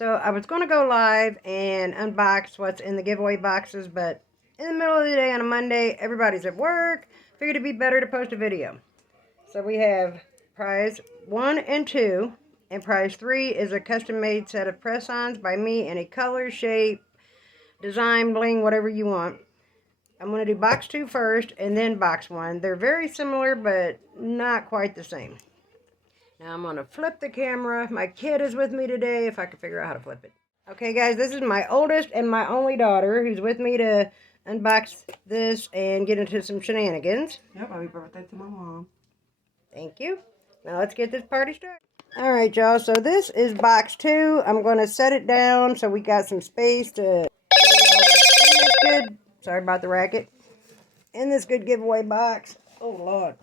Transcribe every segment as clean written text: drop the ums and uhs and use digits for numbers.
So I was going to go live and unbox what's in the giveaway boxes, but in the middle of the day on a Monday, everybody's at work. Figured it'd be better to post a video. So we have prize 1 and 2, and prize 3 is a custom-made set of press-ons by me, any color, shape, design, bling, whatever you want. I'm going to do box 2 first, and then box 1. They're very similar, but not quite the same. Now I'm going to flip the camera. My kid is with me today, if I can figure out how to flip it. Okay, guys, this is my oldest and my only daughter who's with me to unbox this and get into some shenanigans. Yep, happy birthday to my mom. Thank you. Now let's get this party started. All right, y'all, so this is box 2. I'm going to set it down so we got some space to in this good, sorry about the racket, in this good giveaway box. Oh, Lord.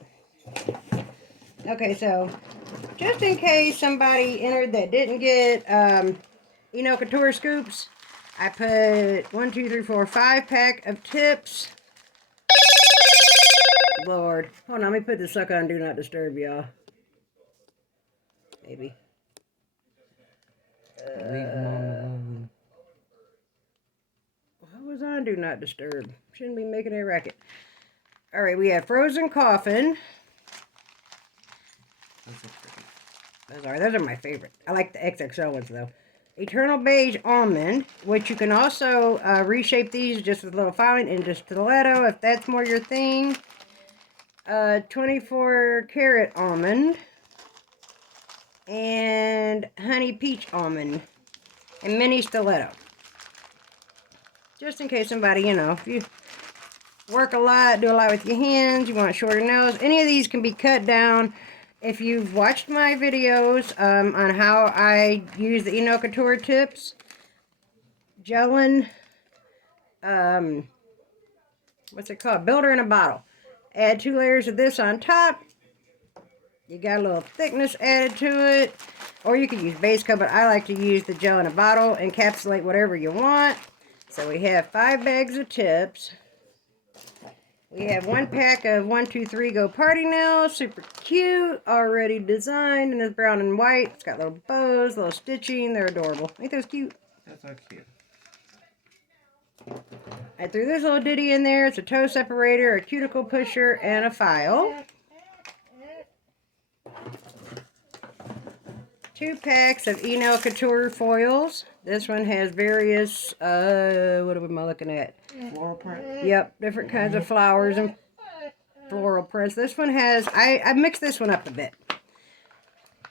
Okay, so just in case somebody entered that didn't get Eno Couture scoops, I put 1, 2, 3, 4, 5 pack of tips. Lord, hold on, let me put the sucker on Do Not Disturb, y'all. Maybe. Leave mom alone. I was on Do Not Disturb. Shouldn't be making a racket. All right, we have Frozen Coffin. Those are my favorite. I like the XXL ones, though. Eternal Beige Almond, which you can also reshape these just with a little filing and just stiletto if that's more your thing. 24 Karat Almond. And Honey Peach Almond. And Mini Stiletto. Just in case somebody, you know, if you work a lot, do a lot with your hands, you want shorter nails, any of these can be cut down. If you've watched my videos on how I use the Eno Couture tips, gelin, what's it called? Builder in a bottle. Add 2 layers of this on top. You got a little thickness added to it. Or you could use base coat, but I like to use the gel in a bottle. Encapsulate whatever you want. So we have 5 bags of tips. We have 1 pack of 1, 2, 3 Go Party Nails. Super cute. Already designed in this brown and white. It's got little bows, little stitching. They're adorable. Ain't those cute? That's so cute. I threw this little ditty in there. It's a toe separator, a cuticle pusher, and a file. 2 packs of Eno Couture foils. This one has various, what am I looking at? Floral print? Yep, different kinds of flowers and floral prints. This one has, I mixed this one up a bit.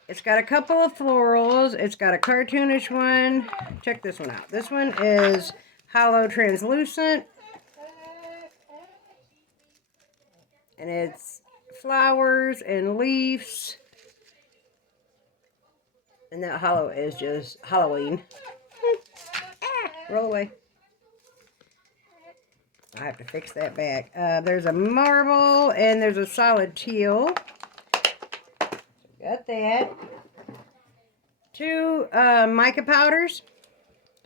It's got a couple of florals. It's got a cartoonish one. Check this one out. This one is hollow translucent. And it's flowers and leaves. And that hollow is just Halloween. Roll away. I have to fix that back. There's a marble and there's a solid teal. Got that. 2 mica powders.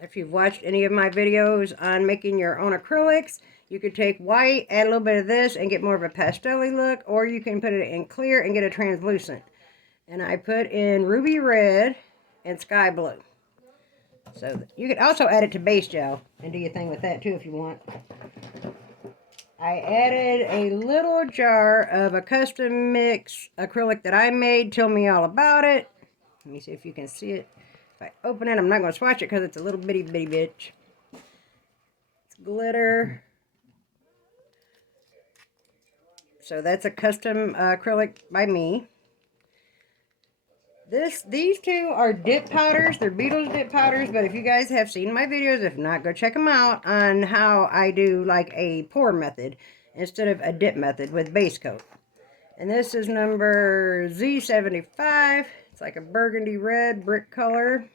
If you've watched any of my videos on making your own acrylics, you could take white, add a little bit of this, and get more of a pastel-y look, or you can put it in clear and get a translucent. And I put in ruby red and sky blue. So you could also add it to base gel and do your thing with that too if you want. I added a little jar of a custom mix acrylic that I made. Tell me all about it. Let me see if you can see it. If I open it, I'm not going to swatch it because it's a little bitty bitch. It's glitter. So that's a custom acrylic by me. These 2 are dip powders. They're Beetles dip powders, but if you guys have seen my videos, if not, go check them out on how I do like a pour method instead of a dip method with base coat. And this is number Z75. It's like a burgundy red brick color.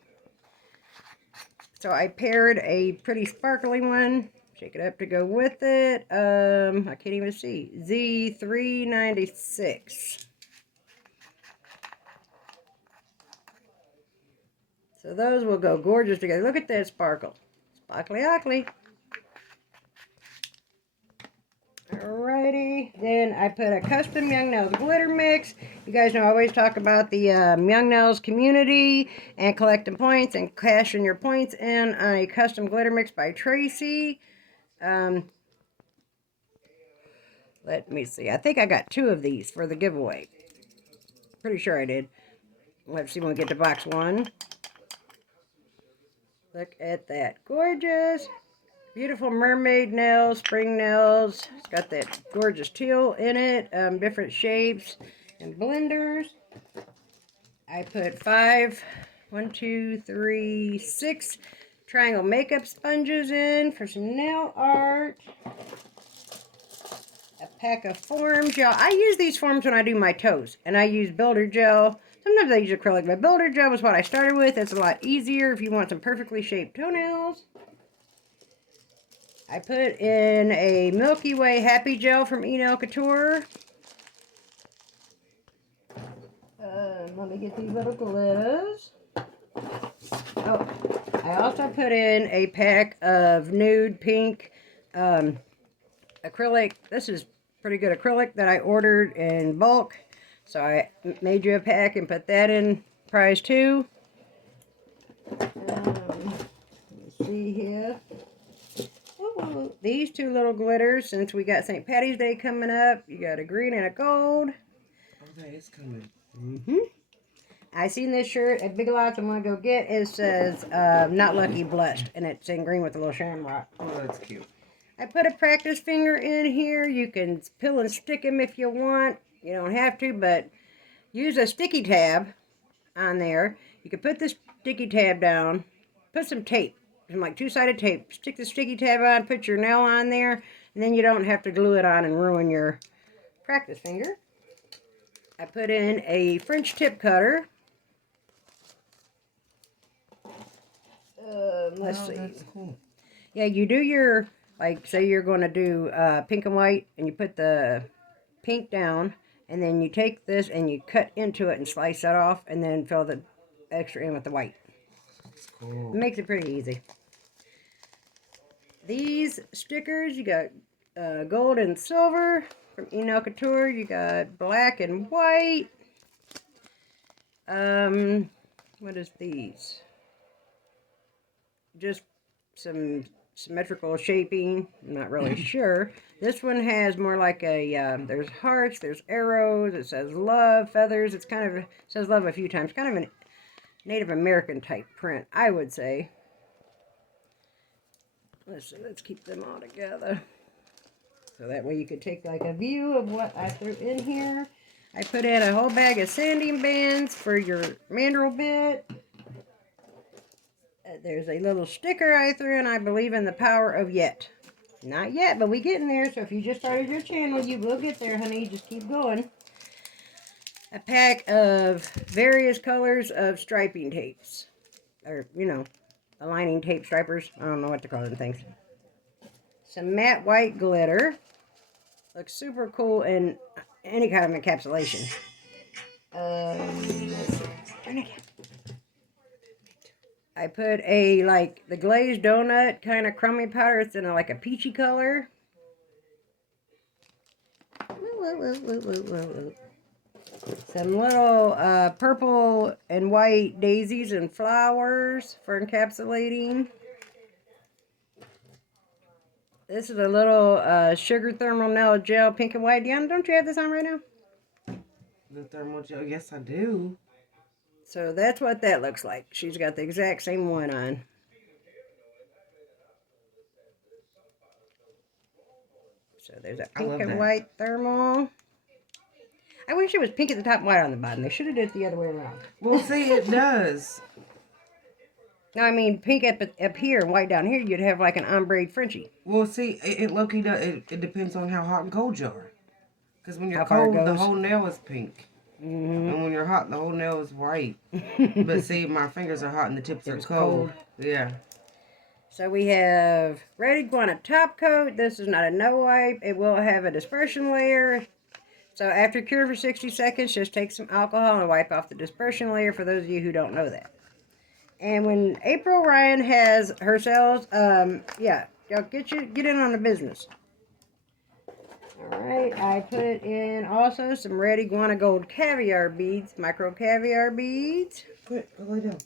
So I paired a pretty sparkly one. Shake it up to go with it. I can't even see. Z396. So those will go gorgeous together. Look at that sparkle. Sparkly-ockly. Alrighty. Then I put a custom Young Nails glitter mix. You guys know I always talk about the Young Nails community and collecting points and cashing your points in on a custom glitter mix by Tracy. Let me see. I think I got 2 of these for the giveaway. Pretty sure I did. Let's see when we get to box 1. Look at that. Gorgeous. Beautiful mermaid nails, spring nails. It's got that gorgeous teal in it. Different shapes and blenders. I put 5, 1, 2, 3, 6 triangle makeup sponges in for some nail art. A pack of form gel. I use these forms when I do my toes. And I use builder gel. Sometimes I use acrylic, but builder gel was what I started with. It's a lot easier if you want some perfectly shaped toenails. I put in a Milky Way Happy Gel from Nail Couture. Let me get these little glitters. Oh, I also put in a pack of nude pink acrylic. This is pretty good acrylic that I ordered in bulk. So I made you a pack and put that in prize 2. Let's see here. Ooh, these 2 little glitters, since we got St. Patty's Day coming up, you got a green and a gold. Okay, it's coming. I seen this shirt at Big Lots. I'm going to go get. It says, not lucky, blessed. And it's in green with a little shamrock. Oh, that's cute. I put a practice finger in here. You can peel and stick them if you want. You don't have to, but use a sticky tab on there. You can put the sticky tab down. Put some tape. Some like 2-sided tape. Stick the sticky tab on. Put your nail on there. And then you don't have to glue it on and ruin your practice finger. I put in a French tip cutter. Let's see. That's cool. Yeah, you do your, like, say you're going to do pink and white, and you put the pink down, and then you take this and you cut into it and slice that off, and then fill the extra in with the white. That's cool. It makes it pretty easy. These stickers, you got gold and silver from Nail Couture. You got black and white. What is these? Just some symmetrical shaping. I'm not really sure. This one has more like a, there's hearts, there's arrows, it says love, feathers. It's kind of, it says love a few times. Kind of a Native American type print, I would say. Let's keep them all together. So that way you could take like a view of what I threw in here. I put in a whole bag of sanding bands for your mandrel bit. There's a little sticker I threw in, I believe in the power of yet. Not yet, but we getting there. So if you just started your channel, you will get there, honey. Just keep going. A pack of various colors of striping tapes. Or, you know, aligning tape stripers. I don't know what to call them things. Some matte white glitter. Looks super cool in any kind of encapsulation. Turn it. I put a, like, the glazed donut kind of crummy powder. It's in like a peachy color. Some little purple and white daisies and flowers for encapsulating. This is a little sugar thermal nail gel, pink and white. Deanna, don't you have this on right now? The thermal gel, yes I do. So that's what that looks like. She's got the exact same one on. So there's a pink and white thermal. I wish it was pink at the top and white on the bottom. They should have did it the other way around. Well, see, it does. No, I mean pink up here and white down here. You'd have like an ombre Frenchie. Well, see, it low-key does. It depends on how hot and cold you are. Because when you're How far it cold, the goes. whole nail is pink. And when you're hot, the whole nail is white. But see, my fingers are hot and the tips are cold. Yeah. So we have Red Iguana top coat. This is not a no wipe. It will have a dispersion layer. So after cure for 60 seconds, just take some alcohol and wipe off the dispersion layer for those of you who don't know that. And when April Ryan has her sales, yeah, y'all get in on the business. Alright, I put in also some red iguana gold caviar beads, micro caviar beads. Go lay down.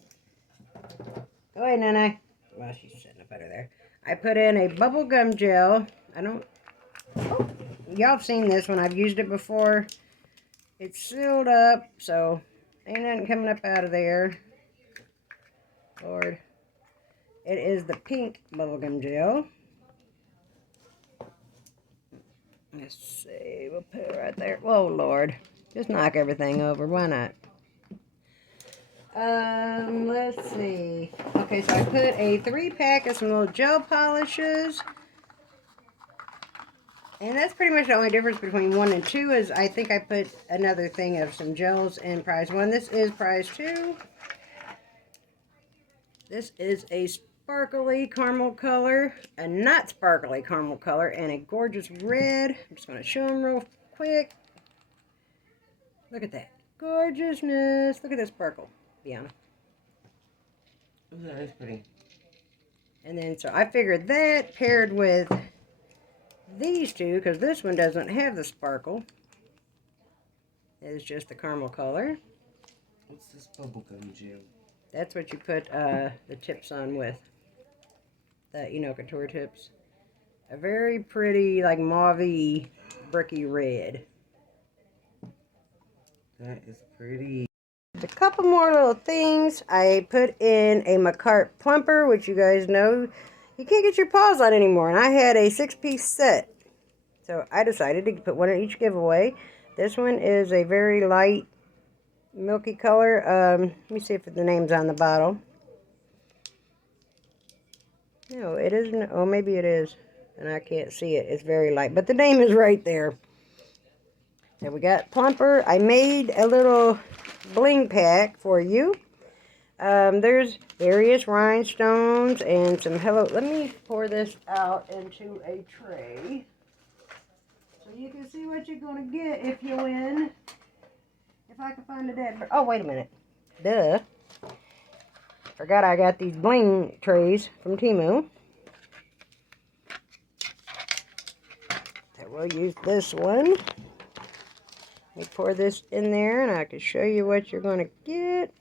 Go ahead, Nana. Well, she's sitting up under there. I put in a bubble gum gel. Y'all have seen this one. I've used it before. It's sealed up, so ain't nothing coming up out of there. Lord. It is the pink bubblegum gel. Let's see. We'll put it right there. Whoa, Lord. Just knock everything over. Why not? Let's see. Okay, so I put a 3-pack of some little gel polishes. And that's pretty much the only difference between 1 and 2 is I think I put another thing of some gels in prize 1. This is prize 2. This is a sparkly caramel color, a not sparkly caramel color, and a gorgeous red. I'm just going to show them real quick. Look at that. Gorgeousness. Look at that sparkle, Bianna. Yeah, that's pretty. And then, so I figured that paired with these two, because this one doesn't have the sparkle. It's just the caramel color. What's this bubblegum gel? That's what you put the tips on with. The couture tips. A very pretty, like mauve-y, bricky red. That is pretty. A couple more little things. I put in a McCart plumper, which you guys know you can't get your paws on anymore. And I had a 6-piece set. So I decided to put one in each giveaway. This one is a very light milky color. Let me see if the name's on the bottle. No, it isn't. Oh, maybe it is. And I can't see it. It's very light. But the name is right there. So we got plumper. I made a little bling pack for you. There's various rhinestones and some hello. Let me pour this out into a tray so you can see what you're going to get if you win. If I can find a dead bird. Oh, wait a minute. Duh. Forgot I got these bling trays from Temu. So we'll use this one. Let me pour this in there and I can show you what you're going to get.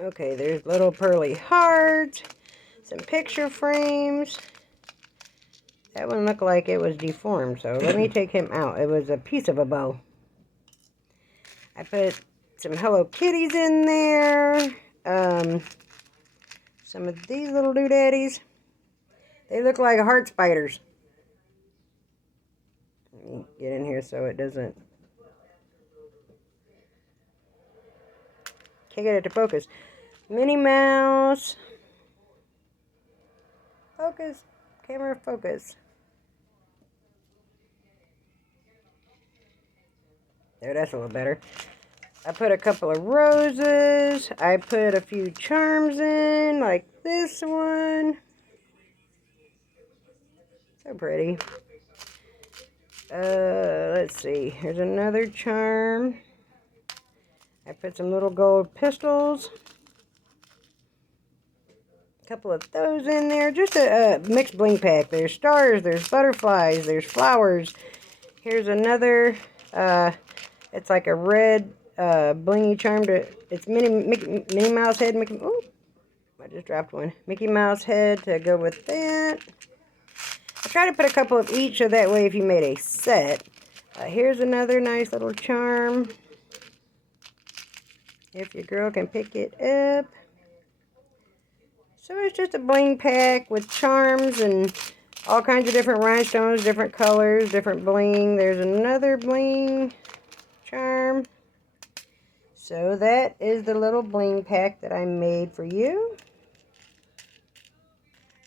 Okay, there's little pearly hearts, some picture frames. That one looked like it was deformed, so let me take him out. It was a piece of a bow. I put some Hello Kitties in there. Some of these little doodaddies. They look like heart spiders. Let me get in here so it doesn't... Can't get it to focus. Minnie Mouse. Focus. Camera focus. There, that's a little better. I put a couple of roses. I put a few charms in, like this one. So pretty. Let's see. Here's another charm. I put some little gold pistols. A couple of those in there. Just a mixed bling pack. There's stars, there's butterflies, there's flowers. Here's another, it's like a red blingy charm. It's Minnie Mouse head. Oh, I just dropped one. Mickey Mouse head to go with that. I try to put a couple of each so that way if you made a set. Here's another nice little charm. If your girl can pick it up. So it's just a bling pack with charms and all kinds of different rhinestones, different colors, different bling. There's another bling charm. So that is the little bling pack that I made for you.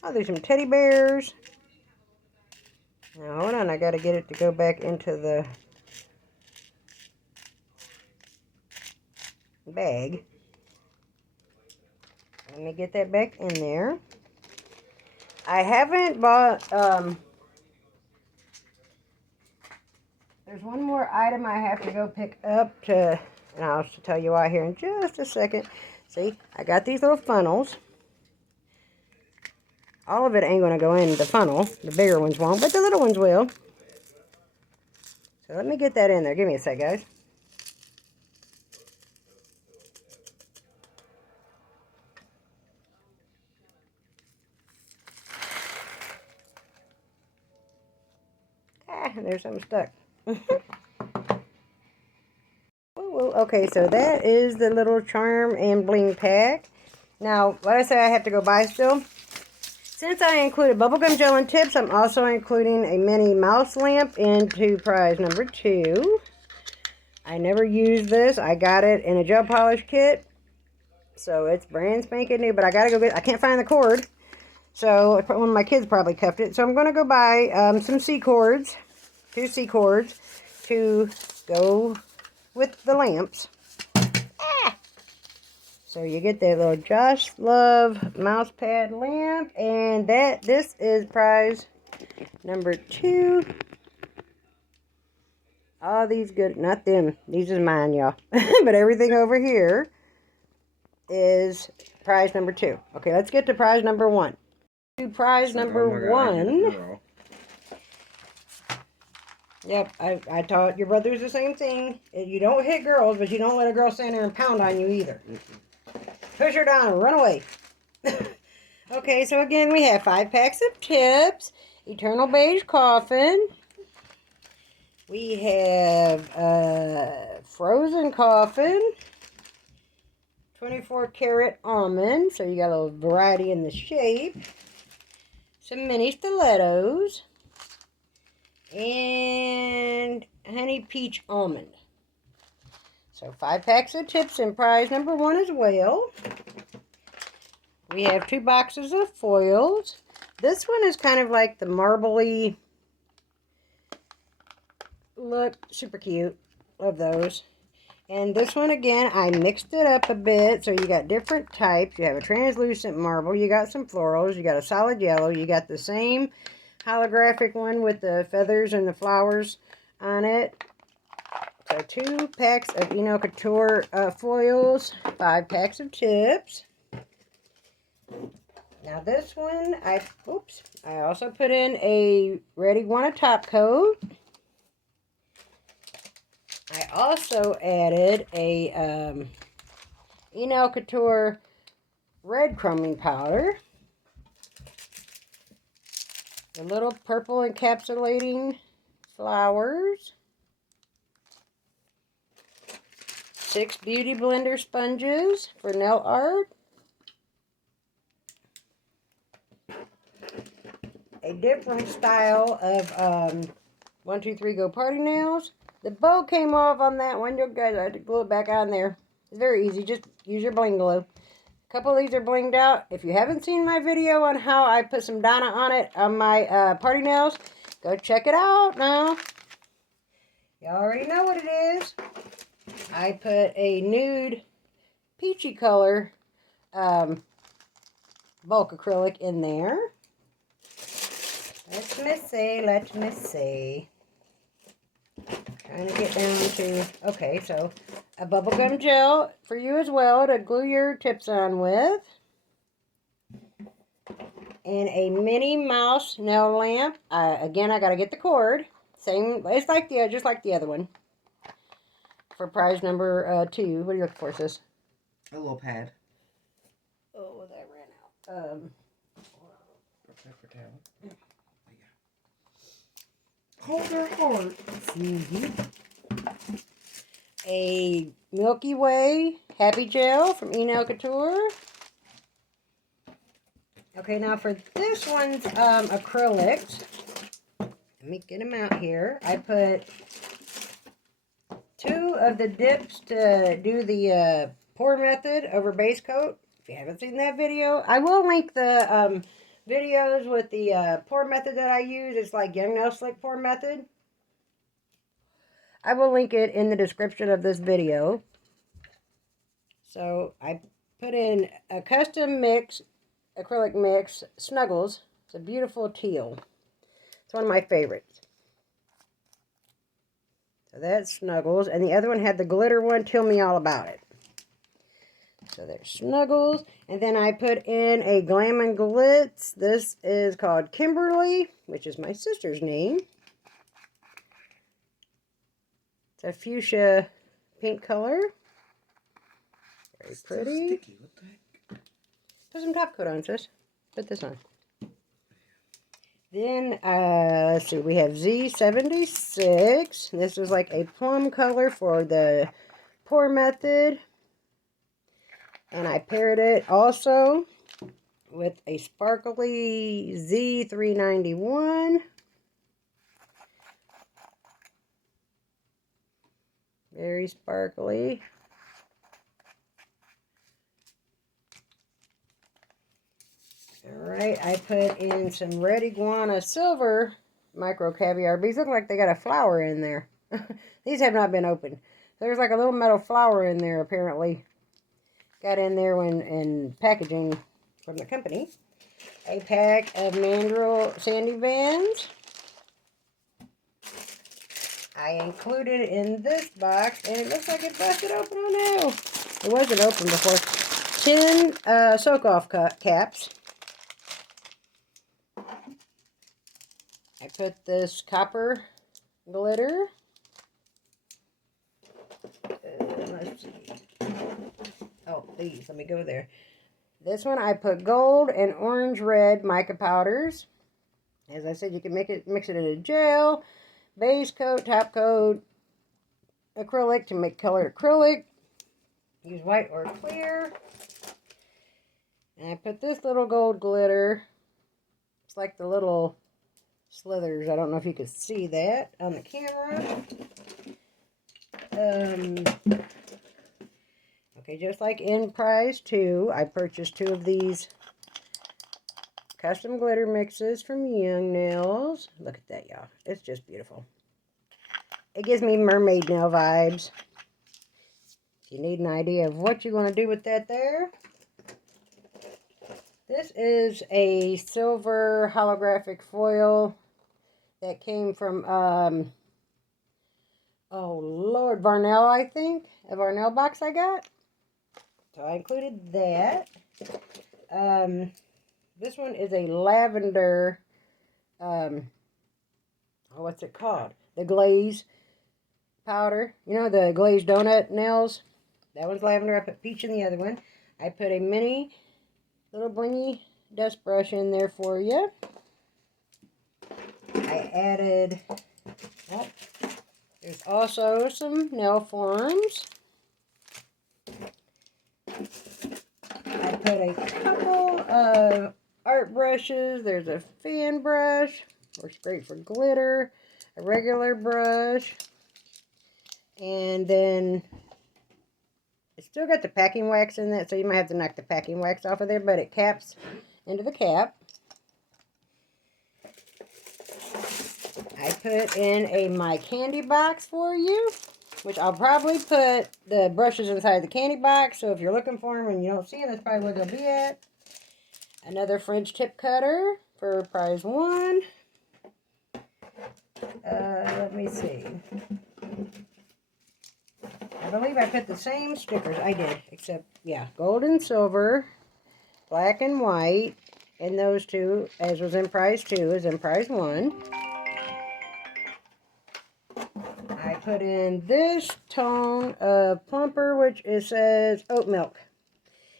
Oh, there's some teddy bears. Now, hold on. I got to get it to go back into the bag. Let me get that back in there. I haven't bought, there's There's one more item I have to go pick up to, and I'll tell you why here in just a second. See, I got these little funnels. All of it ain't going to go in the funnel. The bigger ones won't, but the little ones will. So let me get that in there. Give me a sec, guys. There's something stuck. Okay, so that is the little charm and bling pack. Now, like I said, I have to go buy still. Since I included bubblegum gel and tips, I'm also including a mini mouse lamp into prize number 2. I never used this. I got it in a gel polish kit. So it's brand spanking new, but I gotta go get, I can't find the cord. So one of my kids probably cuffed it. So I'm gonna go buy some C cords, 2 C cords to go with the lamps. So you get that little Josh Love mouse pad lamp, and this is prize number 2. All these good, not them, these is mine, y'all. But everything over here is prize number 2. Okay, let's get to prize number 1. To prize number 1. Yep, I taught your brothers the same thing. You don't hit girls, but you don't let a girl stand there and pound on you either. Push her down and run away. Okay, so again, we have 5 packs of tips. Eternal Beige Coffin. We have Frozen Coffin. 24 karat almond. So you got a little variety in the shape. Some mini stilettos. And honey peach almond. So 5 packs of tips in prize number 1 as well. We have 2 boxes of foils. This one is kind of like the marbly look. Super cute. Love those. And this one again, I mixed it up a bit. So you got different types. You have a translucent marble. You got some florals. You got a solid yellow. You got the same holographic one with the feathers and the flowers on it. So 2 packs of Eno Couture foils, 5 packs of tips. Now this one, I also put in a Ready Want a top coat. I also added a Eno Couture red chroming powder. The little purple encapsulating flowers. 6 Beauty Blender sponges for nail art. A different style of 1, 2, 3 Go Party nails. The bow came off on that one. You guys, I had to glue it back on there. It's very easy. Just use your bling glue. A couple of these are blinged out. If you haven't seen my video on how I put some Donna on it on my party nails, go check it out now. You already know what it is. I put a nude peachy color bulk acrylic in there. Let me see. Trying to get down to, okay, so a bubblegum gel for you as well to glue your tips on with. And a Minnie Mouse nail lamp. Again, I got to get the cord. Same, it's like just like the other one. For prize number 2. What are you looking for, sis? A little pad. Oh, that ran out. Paper towel. Hold their heart. A Milky Way Happy Gel from Eno Couture. Okay, now for this one's acrylics. Let me get them out here. I put 2 of the dips to do the pour method over base coat. If you haven't seen that video, I will link the videos with the pour method that I use. It's like Young Nail Slick pour method. I will link it in the description of this video. So I put in a custom mix, acrylic mix, Snuggles. It's a beautiful teal. It's one of my favorites. So that's Snuggles. And the other one had the glitter one. Tell me all about it. So there's Snuggles. And then I put in a Glam and Glitz. This is called Kimberly, which is my sister's name. It's a fuchsia pink color. Very pretty. Sticky. What the heck? Put some top coat on, sis. Put this on. Then, let's see, we have Z76. This is like a plum color for the pour method. And I paired it also with a sparkly Z391. Very sparkly. Alright, I put in some Red Iguana Silver micro caviar. These look like they got a flower in there. These have not been opened. There's like a little metal flower in there apparently. Got in there when in packaging from the company. A pack of Mandrill Sandy Bands. I included in this box, and it looks like it busted open. Oh no! It wasn't open before. 10 soak-off caps. I put this copper glitter. Let's see. Oh, these. Let me go there. This one I put gold and orange red mica powders. As I said, you can mix it in a gel, base coat, top coat, acrylic to make colored acrylic. Use white or clear. And I put this little gold glitter. It's like the little slithers. I don't know if you could see that on the camera. Okay, just like in Prize 2, I purchased 2 of these custom glitter mixes from Young Nails. Look at that, y'all. It's just beautiful. It gives me mermaid nail vibes. If you need an idea of what you're going to do with that there. This is a silver holographic foil that came from, oh Lord, Varnell, I think. A Varnell box I got. So I included that. This one is a lavender, what's it called? The glaze powder. You know, the glazed donut nails? That one's lavender. I put peach in the other one. I put a mini little blingy dust brush in there for you. I added, oh, there's also some nail forms. I put a couple of art brushes. There's a fan brush, works great for glitter, a regular brush, and then it's still got the packing wax in it, so you might have to knock the packing wax off of there, but it caps into the cap. I put in a My Candy box for you, which I'll probably put the brushes inside the candy box, so if you're looking for them and you don't see them, that's probably where they'll be at. Another French tip cutter for Prize 1. Let me see. I believe I put the same stickers. I did, except, yeah, gold and silver, black and white, and those two, as was in Prize 2, is in Prize 1. I put in this tone of plumper, which it says oat milk.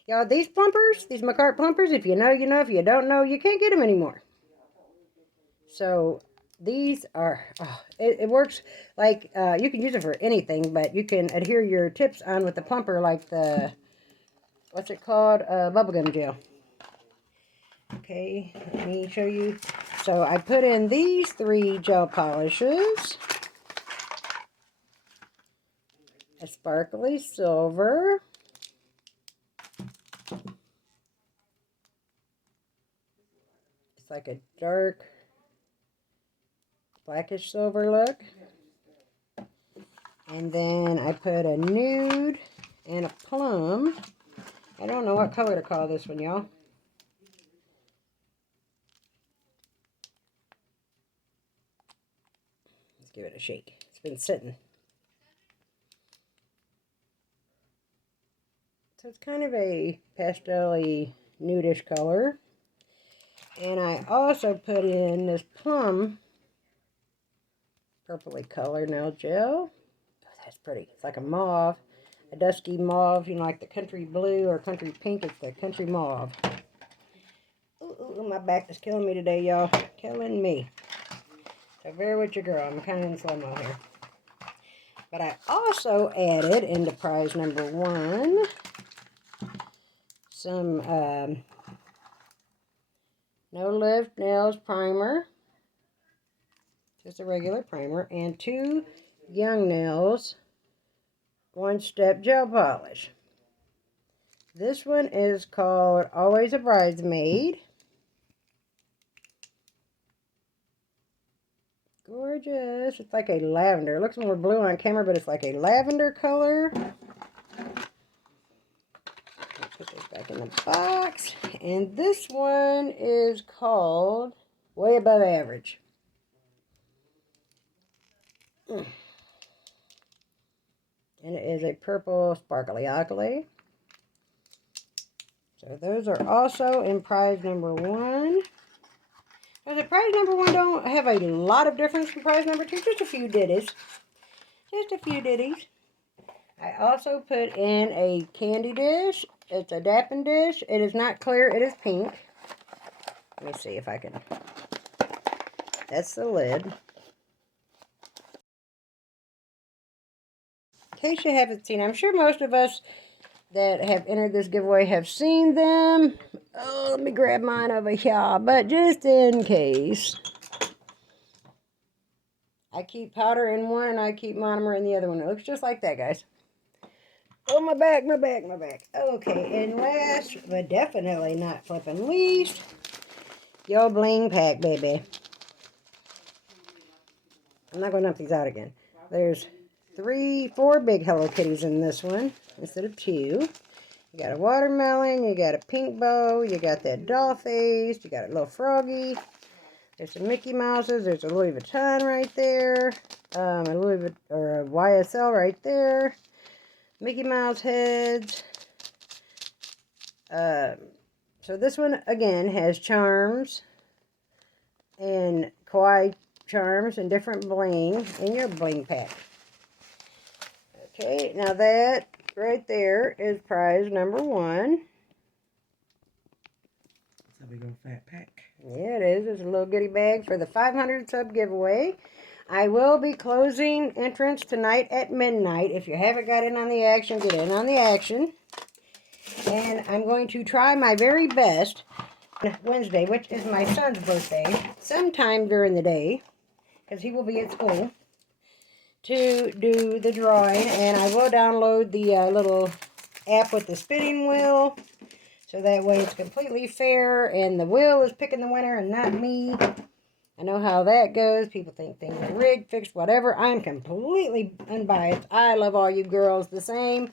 Y'all, these plumpers, these Macart plumpers, if you know, you know. If you don't know, you can't get them anymore. So, these are, oh, it works like, you can use it for anything, but you can adhere your tips on with the plumper like the, what's it called? Bubblegum gel. Okay, let me show you. So, I put in these 3 gel polishes. A sparkly silver. It's like a dark blackish silver look. And then I put a nude and a plum. I don't know what color to call this one, y'all. Let's give it a shake. It's been sitting. So it's kind of a pastel-y, nudish color. And I also put in this plum purpley color nail gel. Oh, that's pretty. It's like a mauve, a dusky mauve, you know, like the country blue or country pink. It's the country mauve. Ooh, my back is killing me today, y'all. Killing me. So bear with your girl. I'm kind of in slow-mo here. But I also added into prize number 1 some No Lift Nails primer. Just a regular primer. And 2 Young Nails One Step Gel Polish. This one is called Always a Bridesmaid. Gorgeous. It's like a lavender. It looks more blue on camera, but it's like a lavender color. Put this back in the box. And this one is called Way Above Average. And it is a purple sparkly acrylic. So those are also in prize number 1. Now the prize number 1 don't have a lot of difference from prize number 2. Just a few ditties. Just a few ditties. I also put in a candy dish. It's a dapping dish. It is not clear. It is pink. Let me see if I can. That's the lid. In case you haven't seen, I'm sure most of us that have entered this giveaway have seen them. Oh, let me grab mine over here. But just in case, I keep powder in one and I keep monomer in the other one. It looks just like that, guys. Oh, my back, my back, my back. Okay, and last, but definitely not flipping least, your bling pack, baby. I'm not going to dump these out again. There's 4 big Hello Kitties in this one instead of 2. You got a watermelon, you got a pink bow, you got that doll face, you got a little froggy. There's some Mickey Mouses, there's a Louis Vuitton right there, a YSL right there. Mickey Mouse heads. So this one, again, has charms and kawaii charms and different bling in your bling pack. Okay, now that right there is prize number 1. It's a big old fat pack. Yeah, it is. It's a little goodie bag for the 500 sub giveaway. I will be closing entrance tonight at midnight. If you haven't got in on the action, get in on the action. And I'm going to try my very best on Wednesday, which is my son's birthday, sometime during the day, because he will be at school, to do the drawing. And I will download the little app with the spinning wheel, so that way it's completely fair, and the wheel is picking the winner and not me. I know how that goes. People think things are rigged, fixed, whatever. I'm completely unbiased. I love all you girls the same.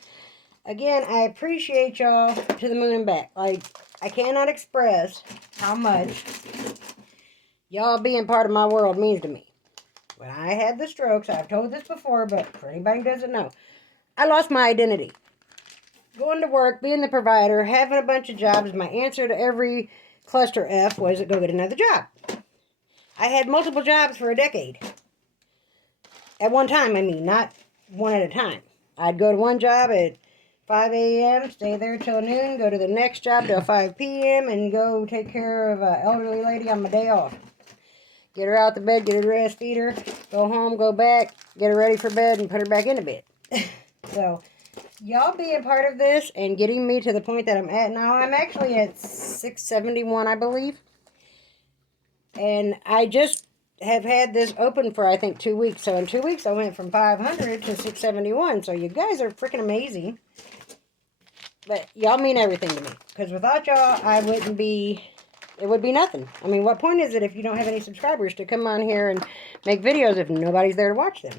Again, I appreciate y'all to the moon and back. Like, I cannot express how much y'all being part of my world means to me. When I had the strokes, I've told this before, but for anybody who doesn't know, I lost my identity. Going to work, being the provider, having a bunch of jobs, my answer to every cluster F was to go get another job. I had multiple jobs for a decade. At one time, I mean, not one at a time. I'd go to one job at 5 a.m., stay there till noon, go to the next job till 5 p.m., and go take care of an elderly lady on my day off. Get her out the bed, get her dressed, feed her, go home, go back, get her ready for bed, and put her back into bed. So, y'all being part of this and getting me to the point that I'm at now, I'm actually at 671, I believe. And I just have had this open for, I think, 2 weeks. So in 2 weeks, I went from 500 to 671. So you guys are freaking amazing. But y'all mean everything to me. Because without y'all, it would be nothing. I mean, what point is it if you don't have any subscribers to come on here and make videos if nobody's there to watch them?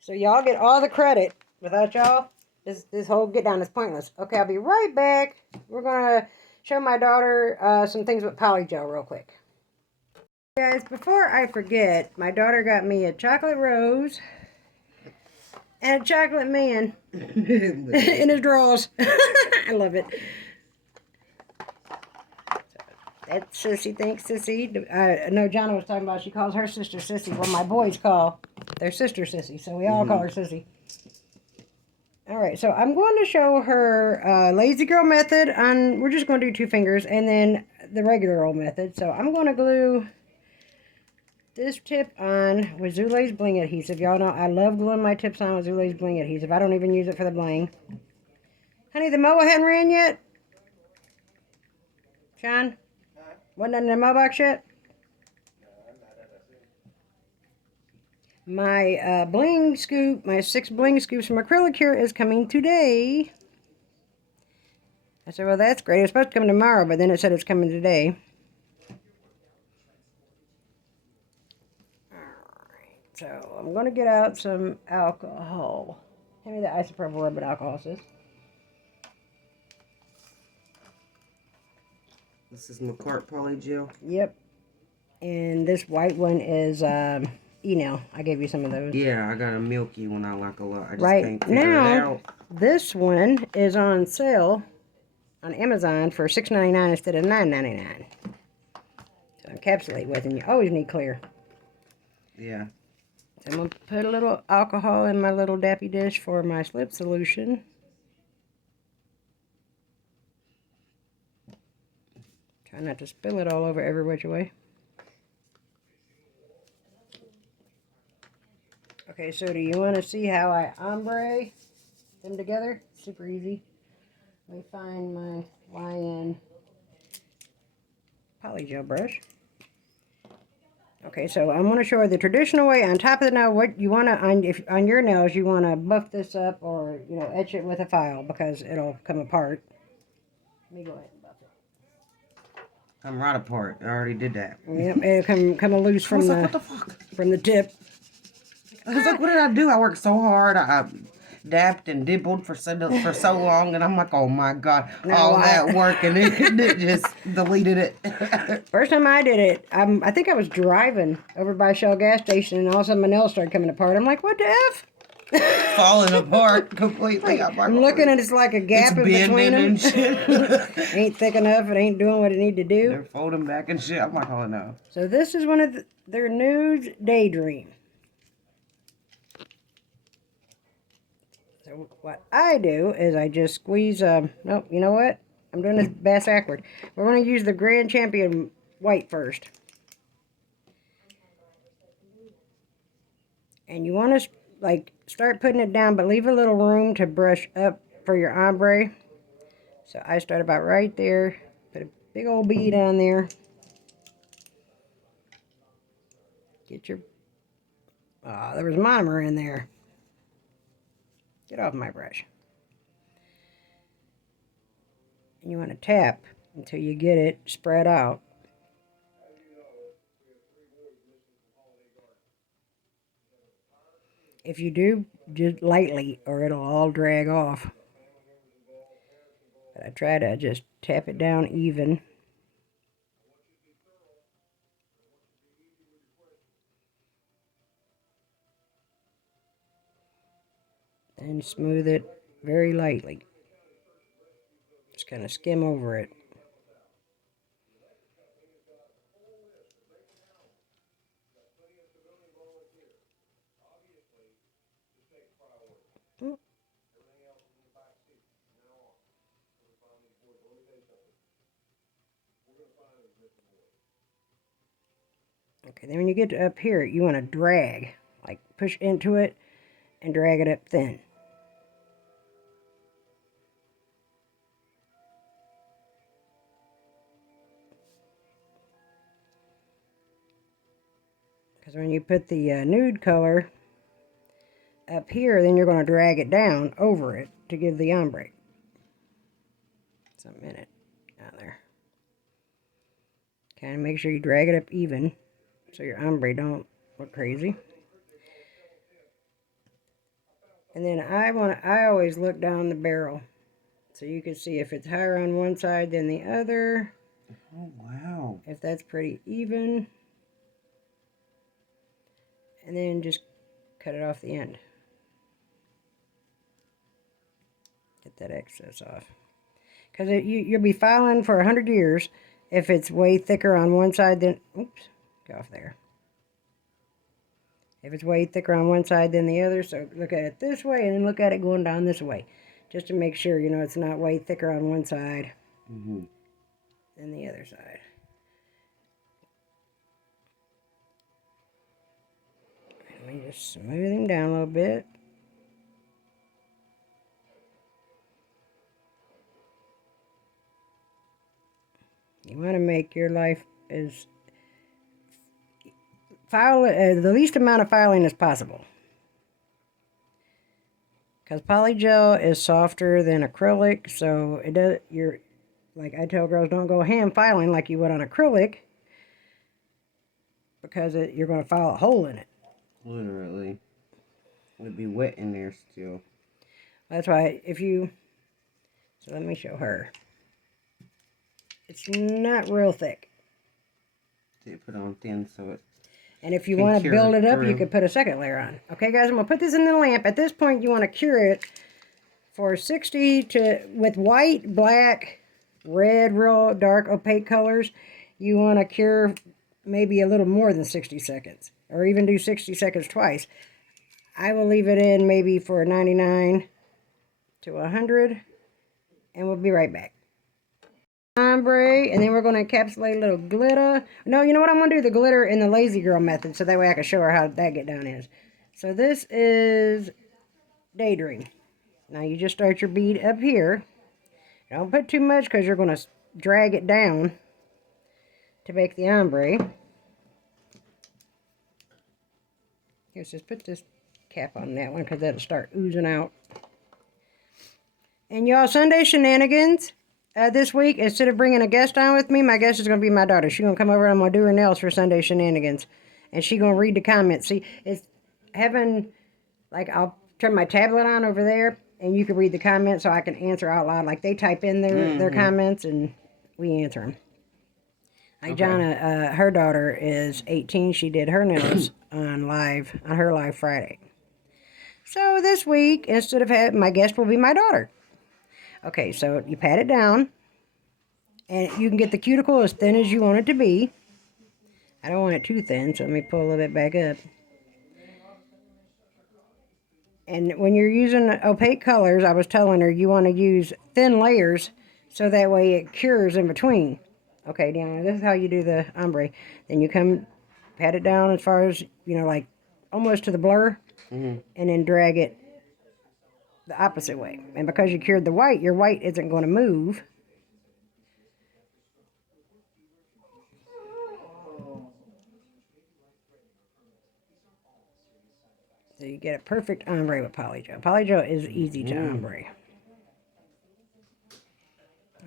So y'all get all the credit. Without y'all, this whole get down is pointless. Okay, I'll be right back. We're going to show my daughter some things with Polygel real quick. Guys, before I forget, my daughter got me a chocolate rose and a chocolate man in his drawers. I love it. That's Sissy. Thanks, Sissy. No, Jonna was talking about she calls her sister Sissy. Well, my boys call their sister Sissy, so we all call her Sissy. All right, so I'm going to show her Lazy Girl method on. We're just going to do 2 fingers, and then the regular old method. So I'm going to glue this tip on with Zule's Bling adhesive. Y'all know I love gluing my tips on with Zule's Bling adhesive. I don't even use it for the bling. Honey, the mower hadn't ran yet? Sean? Wasn't in the mailbox yet? My bling scoop, my 6 bling scoops from Acrylicure is coming today. I said, well, that's great. It was supposed to come tomorrow, but then it said it's coming today. Alright, so I'm going to get out some alcohol. Hand me the isopropyl rubbing alcohol, sis. This is McCart Poly Gel. Yep. And this white one is Enel. I gave you some of those. Yeah, I got a milky one I like a lot. I just Right can't figure it now, out. this one is on sale on Amazon for $6.99 instead of $9.99. So encapsulate with, and you always need clear. Yeah. So I'm going to put a little alcohol in my little dappy dish for my slip solution. Try not to spill it all over every which way. Okay, so do you want to see how I ombre them together? Super easy. Let me find my YN polygel brush. Okay, so I'm going to show her the traditional way. On top of the nail, what you want to, on your nails, you want to buff this up or, you know, etch it with a file because it'll come apart. Let me go ahead and buff it. Come right apart. I already did that. Yep, it'll come loose from What the fuck? from the tip. I was like, what did I do? I worked so hard. I dabbed and dibbled for so long, and I'm like, oh my god, all that work, and it just deleted it. First time I did it, I think I was driving over by Shell gas station, and all of a sudden my nails started coming apart. I'm like, what the F? Falling apart completely. I'm looking and it's like a gap in between them. And shit. Ain't thick enough. It ain't doing what it need to do. They're folding back and shit. I'm like, oh no. So this is one of their Nude Daydream. So what I do is I just squeeze, nope, you know what? I'm doing this bass backward. We're going to use the Grand Champion white first. And you want to, like, start putting it down, but leave a little room to brush up for your ombre. So I start about right there. Put a big old bead on there. Get your, there was monomer in there. Get off my brush. And you want to tap until you get it spread out. If you do, just lightly or it'll all drag off. But I try to just tap it down even. And smooth it very lightly. Just kind of skim over it. Okay, then when you get up here, you want to drag. Like push into it and drag it up thin. Because when you put the nude color up here, then you're going to drag it down over it to give the ombre. It's a minute out there. Kind of make sure you drag it up even so your ombre don't look crazy. And then I always look down the barrel so you can see if it's higher on one side than the other. Oh wow. If that's pretty even. And then just cut it off the end. Get that excess off. Because you'll be filing for 100 years if it's way thicker on one side than... Oops, go off there. If it's way thicker on one side than the other, so look at it this way and then look at it going down this way. Just to make sure, you know, it's not way thicker on one side than the other side. Let me just smooth him down a little bit. You want to make your life as the least amount of filing as possible. Because polygel is softer than acrylic, so it does. Like I tell girls, don't go ham filing like you would on acrylic, because you're going to file a hole in it. Literally, it'd be wet in there still. That's why so let me show her. It's not real thick. They put it on thin so it. And if you want to build it up, you could put a second layer on. Okay, guys, I'm going to put this in the lamp. At this point, you want to cure it for 60 with white, black, red, real dark, opaque colors. You want to cure maybe a little more than 60 seconds. Or even do 60 seconds twice. I will leave it in maybe for 99 to 100. And we'll be right back. Ombre, and then we're going to encapsulate a little glitter. No, you know what? I'm going to do the glitter in the Lazy Girl method, so that way I can show her how that get down is. So this is Daydream. Now you just start your bead up here. Don't put too much because you're going to drag it down to make the ombre. Let's just put this cap on that one because that'll start oozing out. And y'all, Sunday Shenanigans. This week, instead of bringing a guest on with me, my guest is going to be my daughter. She's going to come over and I'm going to do her nails for Sunday Shenanigans. And she's going to read the comments. See, it's having, like, I'll turn my tablet on over there, and you can read the comments so I can answer out loud. Like, they type in their comments, and we answer them. Like, okay. Jonna, her daughter is 18. She did her nails on her live Friday. So this week, instead of having, my guest will be my daughter. Okay, so you pat it down, and you can get the cuticle as thin as you want it to be. I don't want it too thin, so let me pull a little bit back up. And when you're using opaque colors, I was telling her you want to use thin layers so that way it cures in between. Okay, Deanna, this is how you do the ombre. Then you come, pat it down as far as, you know, like almost to the blur, and then drag it the opposite way. And because you cured the white, your white isn't going to move. So you get a perfect ombre with polygel. Polygel is easy to ombre.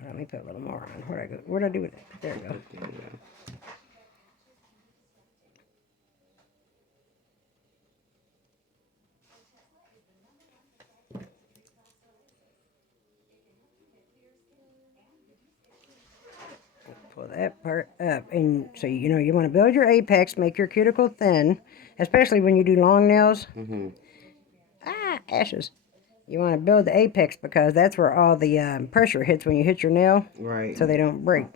Let me put a little more on. Where'd I go? Where'd I do it? There we go. Pull that part up, and so you know you want to build your apex, make your cuticle thin, especially when you do long nails. Ashes. You want to build the apex because that's where all the pressure hits when you hit your nail, right? So they don't break.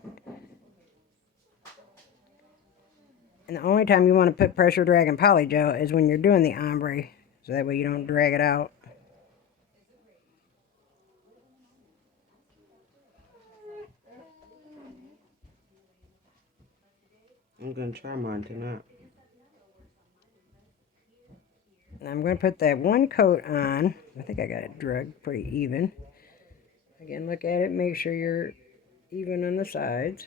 And the only time you want to put pressure dragging polygel is when you're doing the ombre, so that way you don't drag it out. I'm going to try mine tonight. I'm going to put that one coat on. I think I got it drugged pretty even. Again, look at it. Make sure you're even on the sides.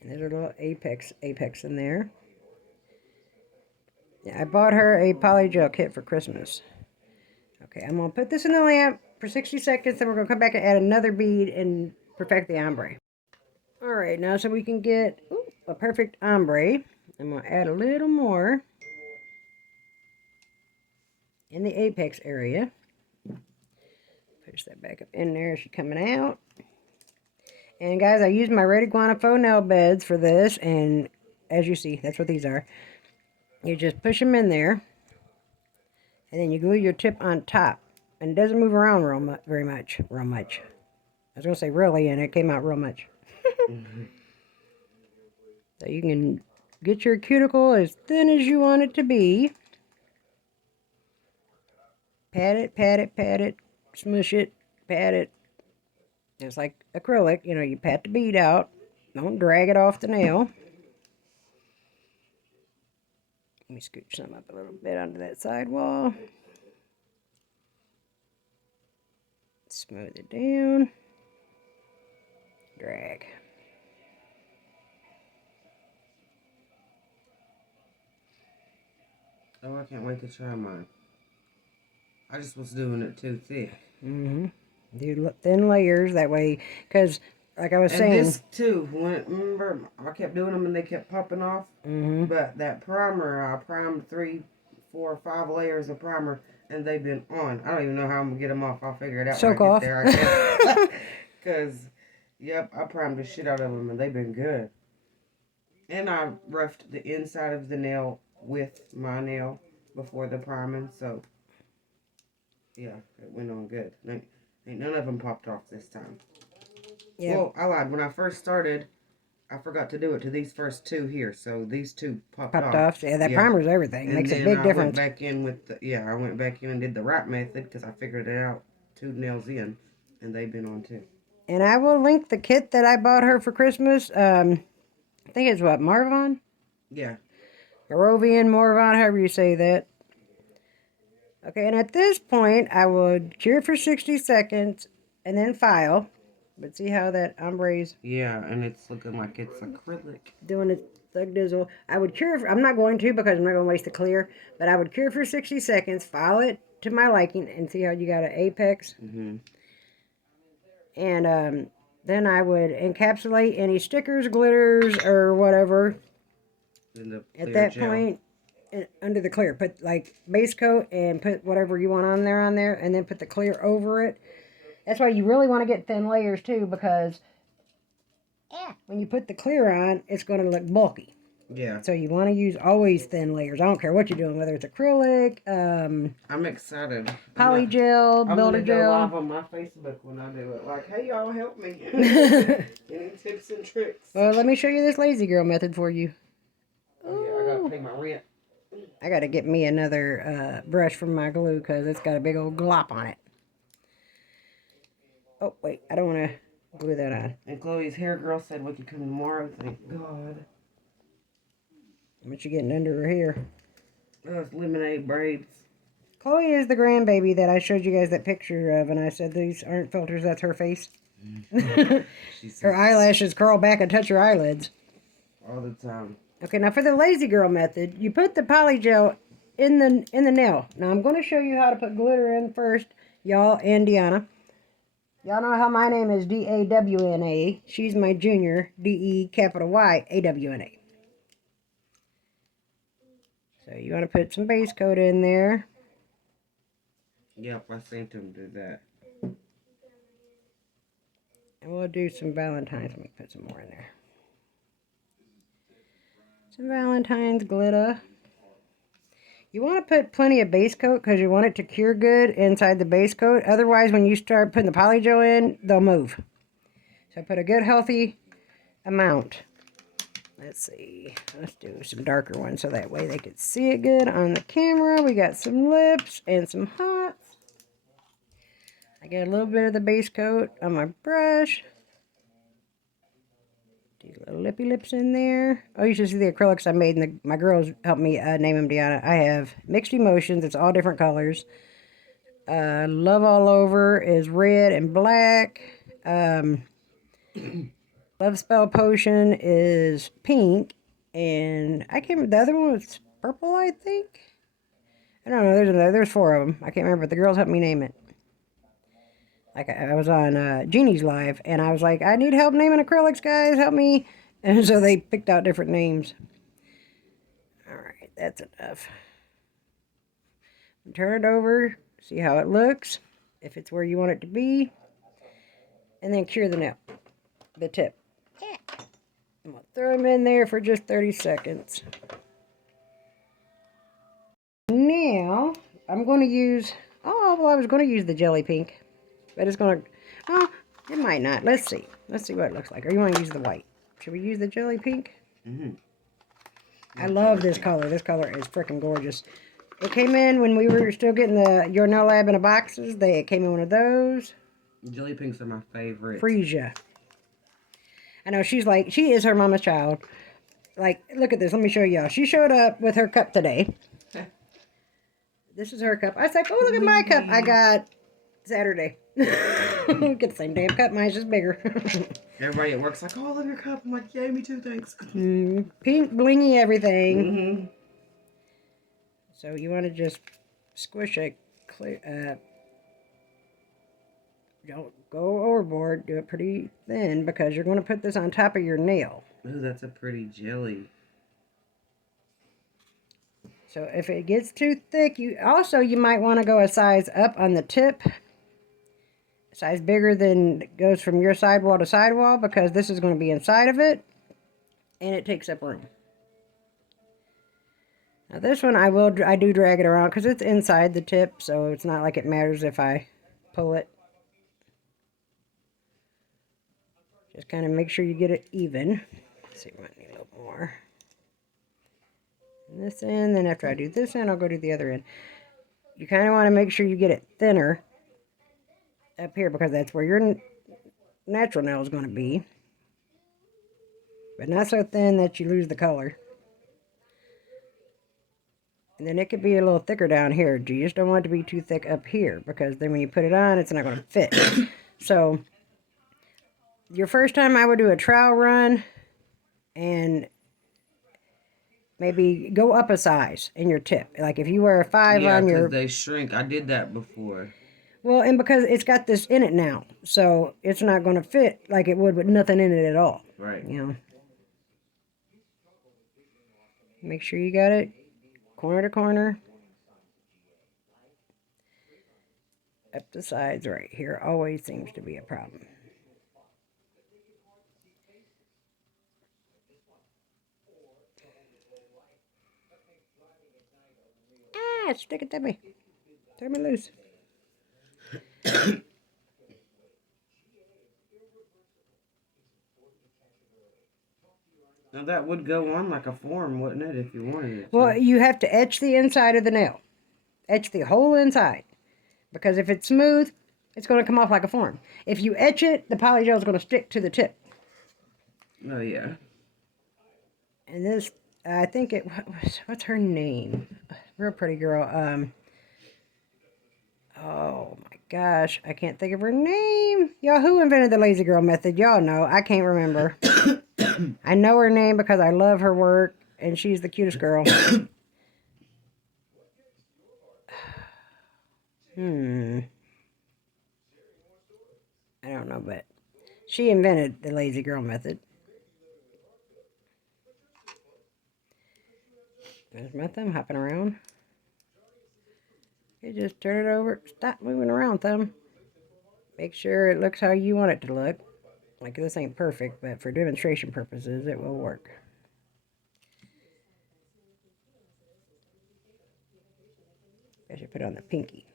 And there's a little apex in there. Yeah, I bought her a polygel kit for Christmas. Okay, I'm going to put this in the lamp for 60 seconds. Then we're going to come back and add another bead and perfect the ombre. Alright, now so we can get a perfect ombre, I'm going to add a little more in the apex area. Push that back up in there as she's coming out. And guys, I used my Red Iguana faux nail beds for this, and as you see, that's what these are. You just push them in there, and then you glue your tip on top. and it doesn't move around very much. I was going to say really, and it came out real much. So you can get your cuticle as thin as you want it to be. Pat it, smush it, pat it. Just like acrylic, you know, you pat the bead out. Don't drag it off the nail. Let me scooch some up a little bit onto that side wall. Smooth it down. Drag. Oh, I can't wait to try mine. I just was doing it too thick. Mm-hmm. Do thin layers that way, because like I was and saying. This too. Remember, I kept doing them and they kept popping off. Mm-hmm. But that primer, I primed 3, 4, 5 layers of primer, and they've been on. I don't even know how I'm gonna get them off. I'll figure it out Soak when I off. get there. I guess. Because, yep, I primed the shit out of them and they've been good. And I roughed the inside of the nail with my nail before the priming, so yeah, it went on good. Ain't none of them popped off this time. Yeah. Well, I lied. When I first started, I forgot to do it to these first 2 here, so these 2 popped off. Yeah, that primer's everything. And Makes a then big I difference. went back in with I went back in and did the right method because I figured it out 2 nails in, and they've been on too. And I will link the kit that I bought her for Christmas. I think it's what, Marvon? Yeah. Moravian, Morvon, however you say that. Okay, and at this point, I would cure for 60 seconds and then file. But see how that ombre's... Yeah, and it's looking like it's acrylic. Doing its thug dizzle. I would cure... I'm not going to because I'm not going to waste the clear. But I would cure for 60 seconds, file it to my liking, and see how you got an apex. Mm-hmm. And then I would encapsulate any stickers, glitters, or whatever. At that gel. point, under the clear, put like base coat and put whatever you want on there, and then put the clear over it. That's why you really want to get thin layers too, because when you put the clear on, it's going to look bulky. Yeah. So you want to use always thin layers. I don't care what you're doing, whether it's acrylic, I'm excited. poly gel, builder I'm gonna go gel. live on my Facebook when I do it. Like, hey, y'all, help me. Any tips and tricks? Well, let me show you this lazy girl method for you. Oh, yeah, I gotta pay my rent. I got to get me another brush from my glue because it's got a big old glop on it. Oh, wait. I don't want to glue that on. And Chloe's hair girl said we could come tomorrow. Thank God. What you getting under her hair? Those lemonade braids. Chloe is the grandbaby that I showed you guys that picture of, and I said these aren't filters, that's her face. Her eyelashes curl back and touch her eyelids. All the time. Okay, now for the lazy girl method, you put the poly gel in the nail. Now I'm going to show you how to put glitter in first, y'all and Deanna. Y'all know how my name is D-A-W-N-A. She's my junior, D-E-Y-A-W-N-A. So you want to put some base coat in there. Yep, I seen him do that. And we'll do some Valentine's. Let me put some more in there. Some Valentine's glitter. You want to put plenty of base coat because you want it to cure good inside the base coat. Otherwise, when you start putting the poly gel in, they'll move. So put a good healthy amount. Let's see. Let's do some darker ones so that way they can see it good on the camera. We got some lips and some hots. I get a little bit of the base coat on my brush. Do little lippy lips in there. Oh, you should see the acrylics I made, and my girls helped me name them, Deanna. I have Mixed Emotions. It's all different colors. Love All Over is red and black. Love Spell Potion is pink. And I can't remember. The other one was purple, I think. I don't know. There's 4 of them. I can't remember, but the girls helped me name it. Like, I was on Jeannie's Live, and I was like, I need help naming acrylics, guys. Help me. And so they picked out different names. All right, that's enough. Turn it over. See how it looks. If it's where you want it to be. And then cure the nail. The tip. I'm going to throw them in there for just 30 seconds. Now, I'm going to use... Oh, Well, I was going to use the jelly pink, but it's going to, oh, it might not. Let's see. Let's see what it looks like. Or you want to use the white? Should we use the jelly pink? Mm-hmm. I love this color. This color is freaking gorgeous. It came in when we were still getting the Your Nail Lab in a boxes. It came in one of those. Jelly pinks are my favorite. Freesia. I know, she is her mama's child. Like, look at this. Let me show y'all. She showed up with her cup today. This is her cup. I was like, oh, look at my cup I got Saturday. Get the same damn cup. Mine's just bigger. Everybody at work's like, oh, I love your cup. I'm like, yay, me too, thanks. Pink, blingy, everything. Mm-hmm. So you want to just squish it clear. Don't go overboard. Do it pretty thin because you're going to put this on top of your nail. Ooh, that's a pretty jelly. So if it gets too thick, you might want to go a size up on the tip. A size bigger than goes from your sidewall to sidewall because this is going to be inside of it. And it takes up room. Now this one I do drag it around because it's inside the tip. So it's not like it matters if I pull it. Just kind of make sure you get it even. Let's see, we might need a little more. And this end, then after I do this end, I'll go to the other end. You kind of want to make sure you get it thinner up here because that's where your natural nail is going to be. But not so thin that you lose the color. And then it could be a little thicker down here. You just don't want it to be too thick up here because then when you put it on, it's not going to fit. So your first time I would do a trowel run and maybe go up a size in your tip. Like if you wear a 5 on your... Yeah, because they shrink. I did that before. Well, and because it's got this in it now. So it's not going to fit like it would with nothing in it at all. Right. You know. Make sure you got it corner to corner. Up the sides right here always seems to be a problem. Stick it to me. Turn me loose. Now that would go on like a form, wouldn't it, if you wanted it to? Well, you have to etch the inside of the nail. Etch the whole inside. Because if it's smooth, it's going to come off like a form. If you etch it, the polygel is going to stick to the tip. Oh, yeah. And this, I think what's her name? Real pretty girl. Oh my gosh, I can't think of her name. Y'all, who invented the lazy girl method? Y'all know. I can't remember. I know her name because I love her work, and she's the cutest girl. I don't know, but she invented the lazy girl method. There's my thumb hopping around. You just turn it over. Stop moving around, thumb. Make sure it looks how you want it to look. Like, this ain't perfect, but for demonstration purposes, it will work. I should put on the pinky.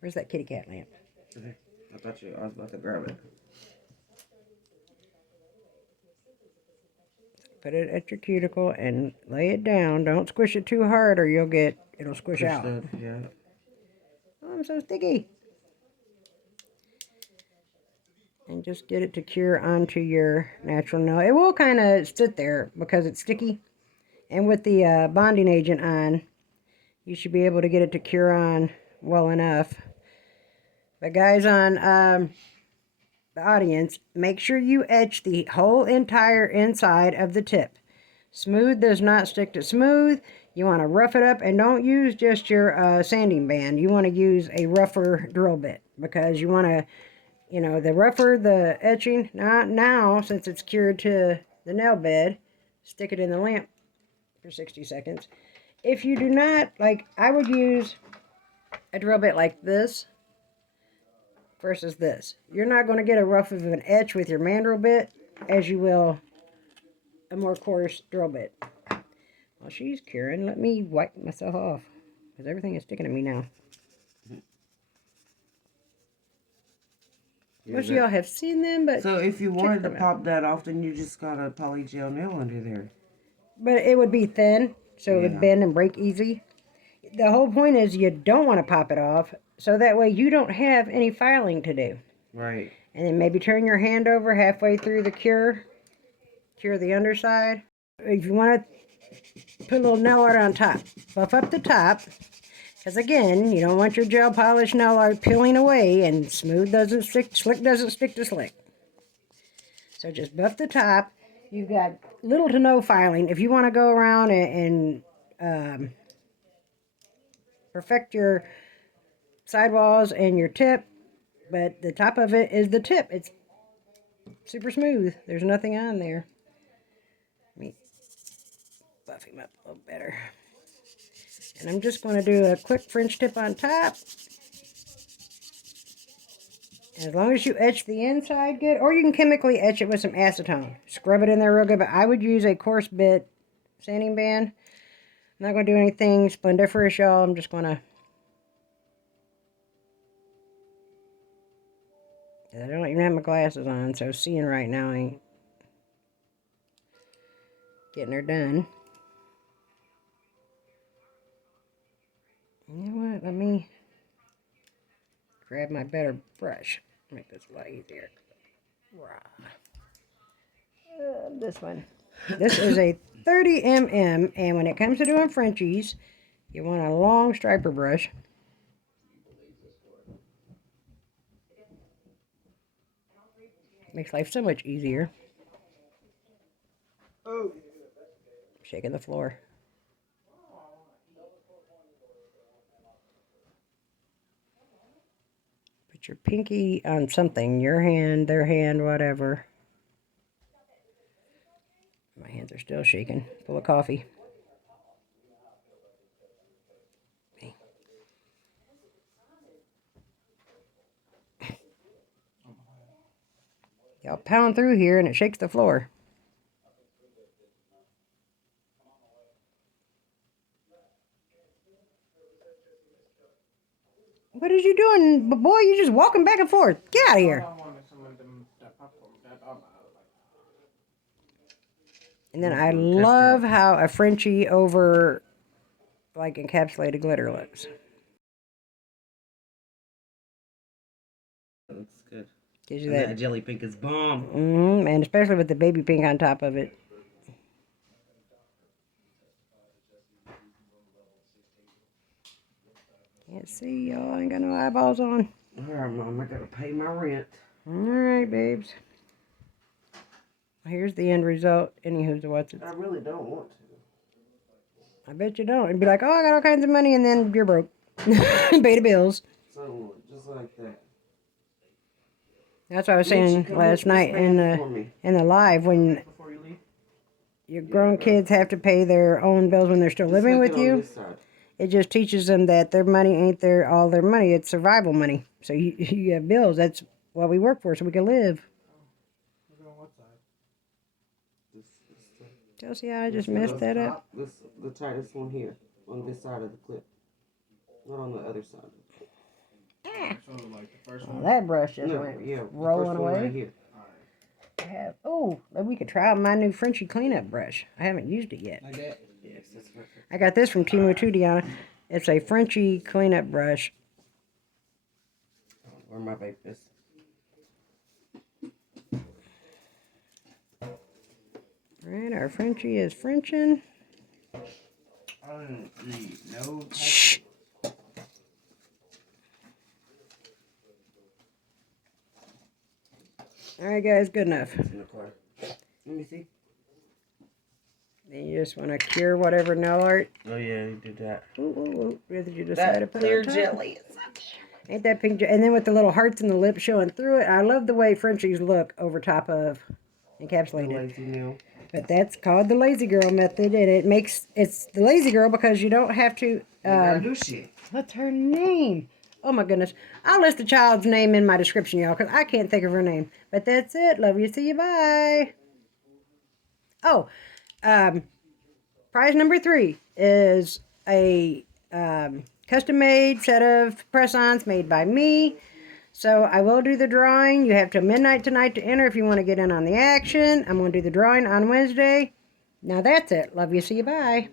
Where's that kitty cat lamp? I was about to grab it. Put it at your cuticle and lay it down. Don't squish it too hard or it'll squish out. Yeah. Oh, I'm so sticky. And just get it to cure onto your natural nail. It will kind of sit there because it's sticky. And with the bonding agent on, you should be able to get it to cure on well enough. But guys on the audience, make sure you etch the whole entire inside of the tip. Smooth does not stick to smooth. You want to rough it up, and don't use just your sanding band. You want to use a rougher drill bit because you want to, the rougher the etching. Not now, since it's cured to the nail bed, stick it in the lamp for 60 seconds. If you do not, I would use a drill bit like this versus this. You're not going to get a rough of an etch with your mandrel bit as you will a more coarse drill bit. While she's curing, let me wipe myself off because everything is sticking to me now. Most of y'all have seen them, but So if you wanted to them out. pop that off, then you just got a polygel nail under there. But it would be thin, so it would Yeah. bend and break easy. The whole point is you don't want to pop it off, so that way you don't have any filing to do. Right. And then maybe turn your hand over halfway through the cure the underside. If you want to put a little nail art on top, buff up the top, because again, you don't want your gel polish nail art peeling away, and smooth doesn't stick, slick doesn't stick to slick. So just buff the top. You've got little to no filing. If you want to go around and perfect your sidewalls and your tip, but the top of it is the tip. It's super smooth. There's nothing on there. Let me buff him up a little better. And I'm just going to do a quick French tip on top. And as long as you etch the inside good, or you can chemically etch it with some acetone. Scrub it in there real good, but I would use a coarse bit sanding band. I'm not going to do anything splendiferous, y'all. I'm just going to... I don't even have my glasses on, so seeing right now ain't getting her done. You know what? Let me grab my better brush. Make this a lot easier. This one. This is a 30 mm, and when it comes to doing Frenchies, you want a long striper brush. Makes life so much easier. Shaking the floor. Put your pinky on something, your hand, their hand, whatever. My hands are still shaking, full of coffee. Y'all pound through here and it shakes the floor. What is you doing, boy? You just walking back and forth. Get out of here. And then I love how a Frenchie over like encapsulated glitter looks. That looks good. Gives you And that that. jelly pink is bomb. And especially with the baby pink on top of it. Can't see, y'all. I ain't got no eyeballs on. Alright, Mom, I gotta pay my rent. Alright, babes. Here's the end result. Anywho's what's it? I really don't want to. I bet you don't. It'd be like, oh, I got all kinds of money, and then you're broke. Pay the bills. So, just like that. That's what I was saying last night in the live, when your grown kids have to pay their own bills when they're still living with you. It just teaches them that their money ain't all their money. It's survival money. So you have bills. That's what we work for, so we can live. Chelsea, I just messed that up. The tightest one here, on this side of the clip. Not on the other side. Well, that brush just went rolling away. Right, we could try my new Frenchie cleanup brush. I haven't used it yet. Like that? Yes, that's perfect. I got this from Temu too, Deanna. It's a Frenchie cleanup brush. Where my vape is. Alright, our Frenchie is Frenching. Shh. Alright, guys, good enough. Let me see. Then you just want to cure whatever nail art. Oh, yeah, you did that. Ooh. Where did you decide to put clear on top? jelly. Ain't that pink? And then with the little hearts and the lips showing through it. I love the way Frenchies look over top of encapsulated. Lazy nail. But that's called the lazy girl method, and it's the lazy girl because you don't have to. What's her name? Oh my goodness! I'll list the child's name in my description, y'all, because I can't think of her name. But that's it. Love you. See you. Bye. Oh, prize number 3 is a custom-made set of press-ons made by me. So I will do the drawing. You have till midnight tonight to enter if you want to get in on the action. I'm going to do the drawing on Wednesday. Now that's it. Love you. See you. Bye.